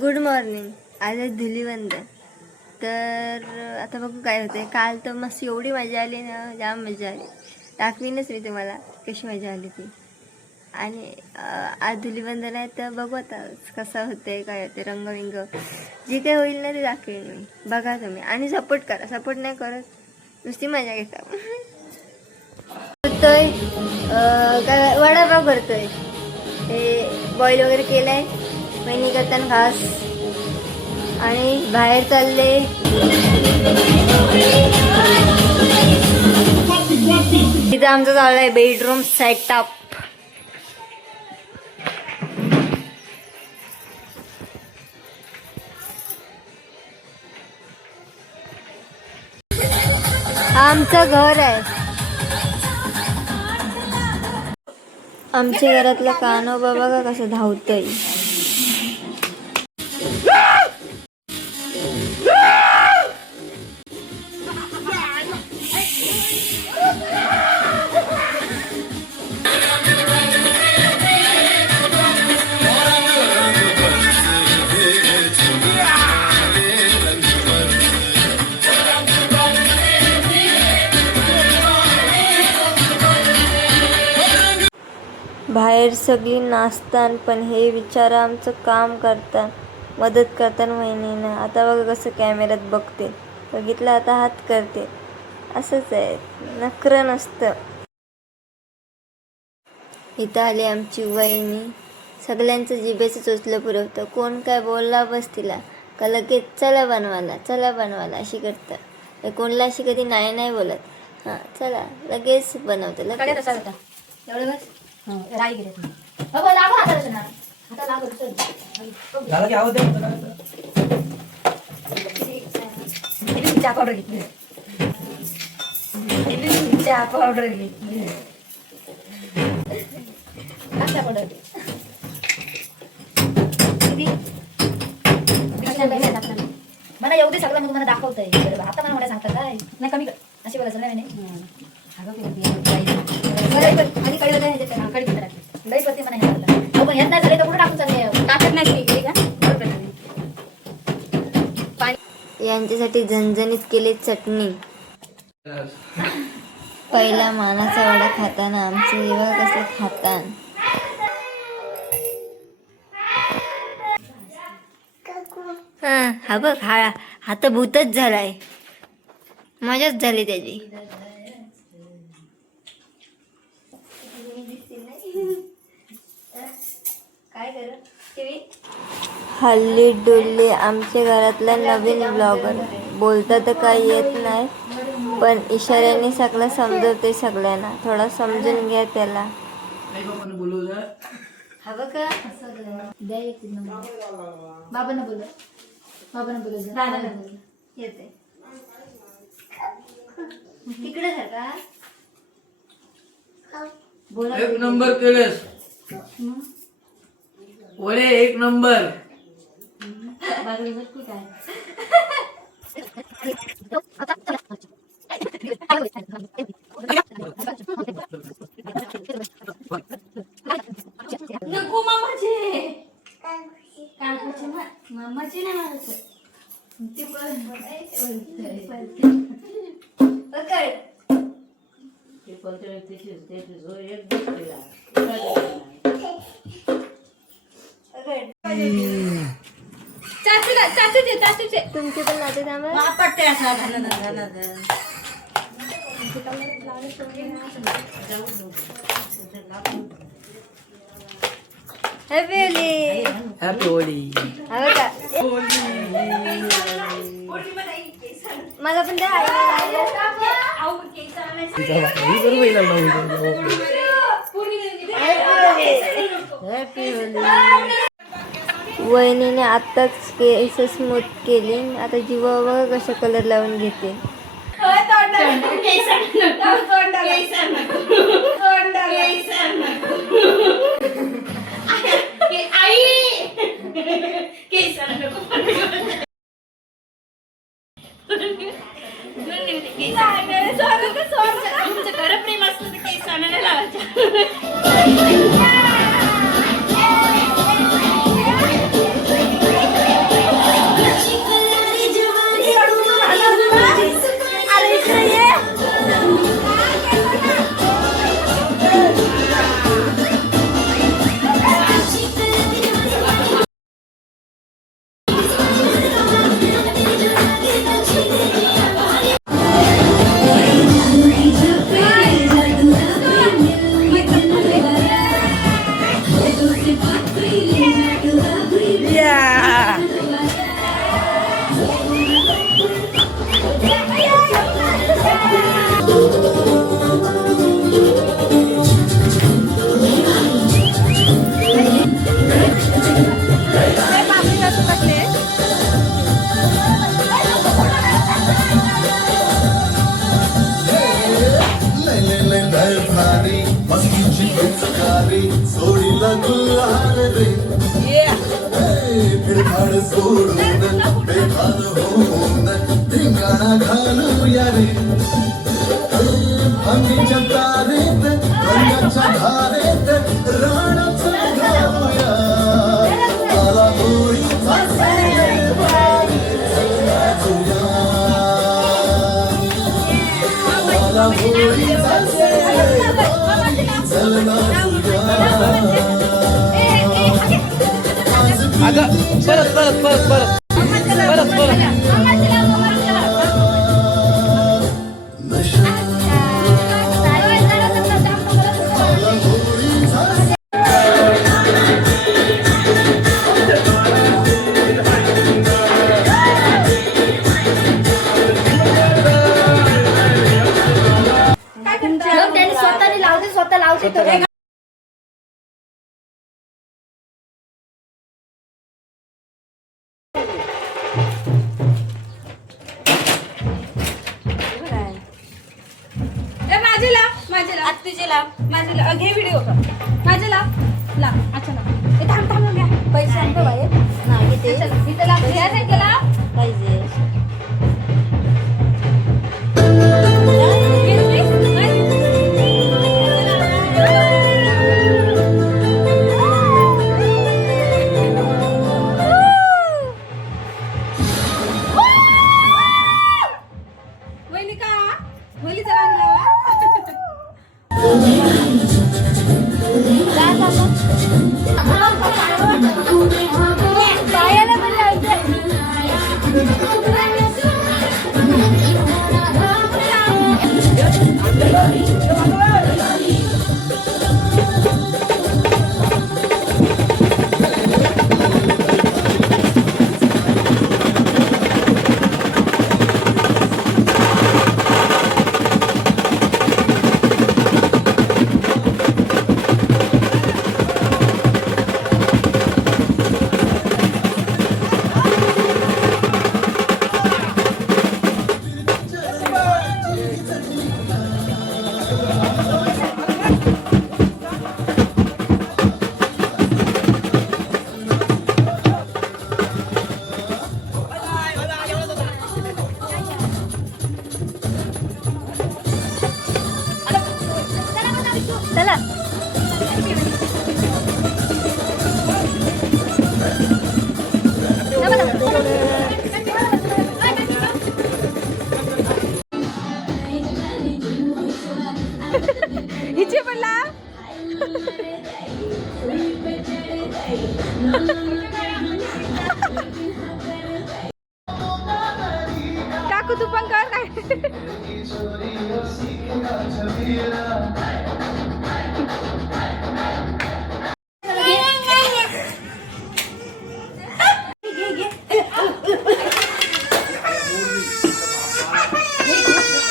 Good morning. आज आहे धुलीवंदन. तर आता बघू काय होतंय. काल तर मस्त एवढी मजा आली ना, जाम मजा आली. दाखवीनच मी तुम्हाला कशी मजा आली ती. आणि आज धुलीवंदन आहे तर बघू आता कसं होतंय काय होते. रंगविंग जे काही होईल ना ते दाखवेन मी. बघा तुम्ही आणि सपोर्ट करा. सपोर्ट नाही करत नुसती मजा घेता. करतोय काय वडापाव करतोय. हे बॉईल वगैरे केलंय वहिनी करताना खास. आणि बाहेर चालले. तिथं आमचं चाललंय बेडरूम सेटअप. आमचं घर आहे. आमच्या घरातलं कान्होबा बघा कसं धावतंय. बाहेर सगळी नाचतान पण हे विचारा आमचं काम करता मदत करताना वहिनीनं. आता बघा कसं कॅमेऱ्यात बघते. बघितलं आता हात करते. असंच आहे, नखरं नसतं. इथं आली आमची वहिनी. सगळ्यांचं जिभेचं चोचलं पुरवतं. कोण काय बोलला बस तिला का लगेच चला बनवायला अशी करतं. कोणला अशी कधी नाही नाही बोलत. हां चला लगेच बनवतं. लगेच एवढं बस राई गेले तुम्ही. बघा लागू हाताला ना. हाता लागू झालं की आवाज द्या. चहा पावडर घेतली. चहा पावडर घेतली. चहा पावडर मला एवढे सगळं मी तुम्हाला दाखवतंय. आता मला सांगता काय नाही कमी कर अशी बोलायचं नाही. आणि कळलं लई पत्ती म्हणा हे पण ह्यात नाही झाले तर कुठे टाकून चालले. टाकत नाही का यांच्यासाठी झणझणीत केली चटणी. पहिला मानाचा वडा खाताना आमचे एवढं कसं खातान. हा बघ हा तर भूतच झालाय. मजाच झाली त्याची. हल्ली डुल्ली आमच्या घरातला नवीन ब्लॉगर. बोलता तर काही येत नाही पण इशाऱ्याने सगळं समजवते सगळ्यांना. थोडा समजून घ्या त्याला. हवं का बाबांना बोल येते तिकडे का बोला. एक नंबर केलेस वडे. एक नंबर. नको मामाचे मामाचे नाही चाचूचे तुमचे पण नाते हॅपी होळी. मला पण द्या. वहिनीने आत्ताच केस स्मूथ केली. आता जीवावर कशा कलर लावून घेते. तुमचं खरं प्रेम असलं तर केस आणायला लावायचं. फिरफाड सोडून बेभान होऊन धिंगाणा घालूया रे भांगीच्या तारेत रंगाच्या धारेत राणाच घालूया आला होळीचा सण नाचूया आला होळीचा सण नाचूया अगं परत त्यांनी स्वतःने लावते स्वतः लावते तो. घे व्हिडिओ माझे ला अच्छा ला थांब थांब घ्या पैसे आणतो बाहेर नाही ते इथे ला घ्या केला पाहिजे. वहिनी का वहिनीचा गाणं लावा पायाला पण लावते. चला हिचे पण ला काकू तू पण कर नाही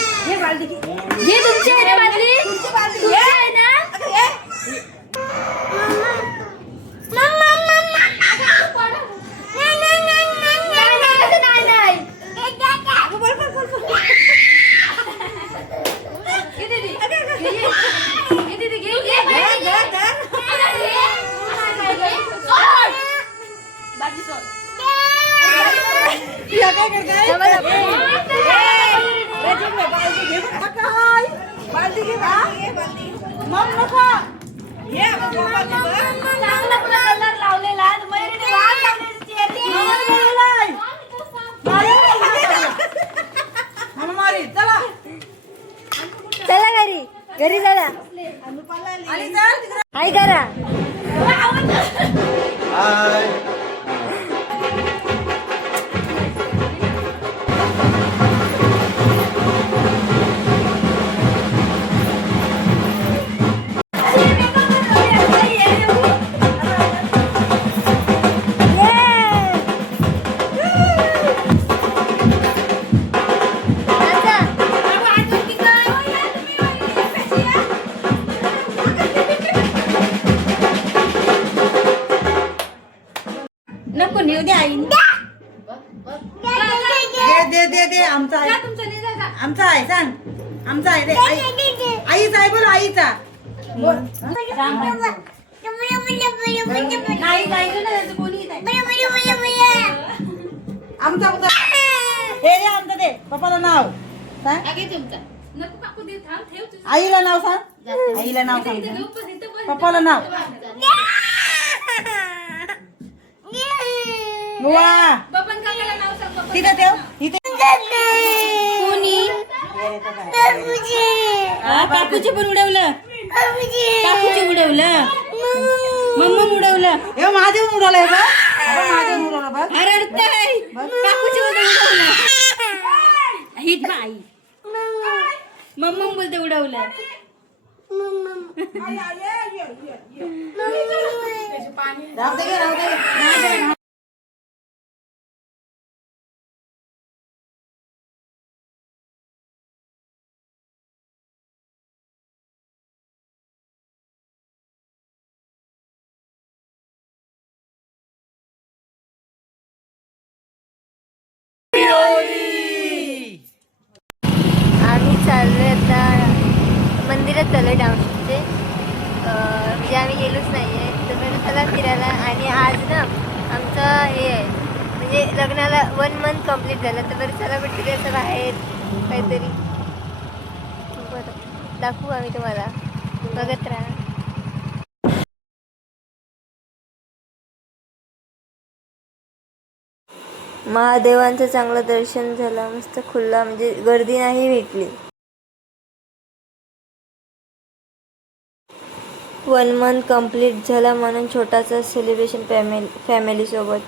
हे तुमची आहे ना बादली? तुमची आहे ना? चला घरी घरी चला काय करा नको नेऊ दे आई दे आमचा आहे आमचा आहे सांग आमचा आहे दे आईचा आहे बोल आईचा नाही जायचं ना त्याचं कोणी नाही पप्पाला नाव सांग. नको काकू दे थांब ठेव तुझं. आईला नाव सांग. आईला नाव सांग. इथं बस, इथं बस. पप्पाला नाव. वा बबन काकाला नाव सांग बबन. तिथे ठेव. इथे काकूची पण उडवलं. काकूची उडवलं. मम्मा उडवलं. हे महादेव उडवलंय बघ. महादेव उडवलं बघ. रडतंय. काकूची उडवलं. हीच बा आई. मम्मा बोलते उडवलं. राहू दे, राहू दे. आम्ही चाललोय आता मंदिरात चाललोय डाऊनशिपचे. म्हणजे आम्ही गेलोच नाही आहे तर म्हणजे चला फिरायला. आणि आज ना आमचं हे आहे म्हणजे लग्नाला 1 month कंप्लीट झालं. तर बरं चला कुठेतरी असं बाहेर काहीतरी बरं दाखवू आम्ही तुम्हाला. बघत राहा. महादेवांचं चांगलं दर्शन झालं. मस्त खुल्ला म्हणजे गर्दी नाही भेटली. 1 month कंप्लीट झाला म्हणून छोटासा सेलिब्रेशन फॅमिलीसोबत.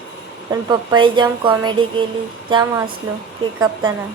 पण पप्पाही जाम कॉमेडी केली. जाम हसलो केक कापताना.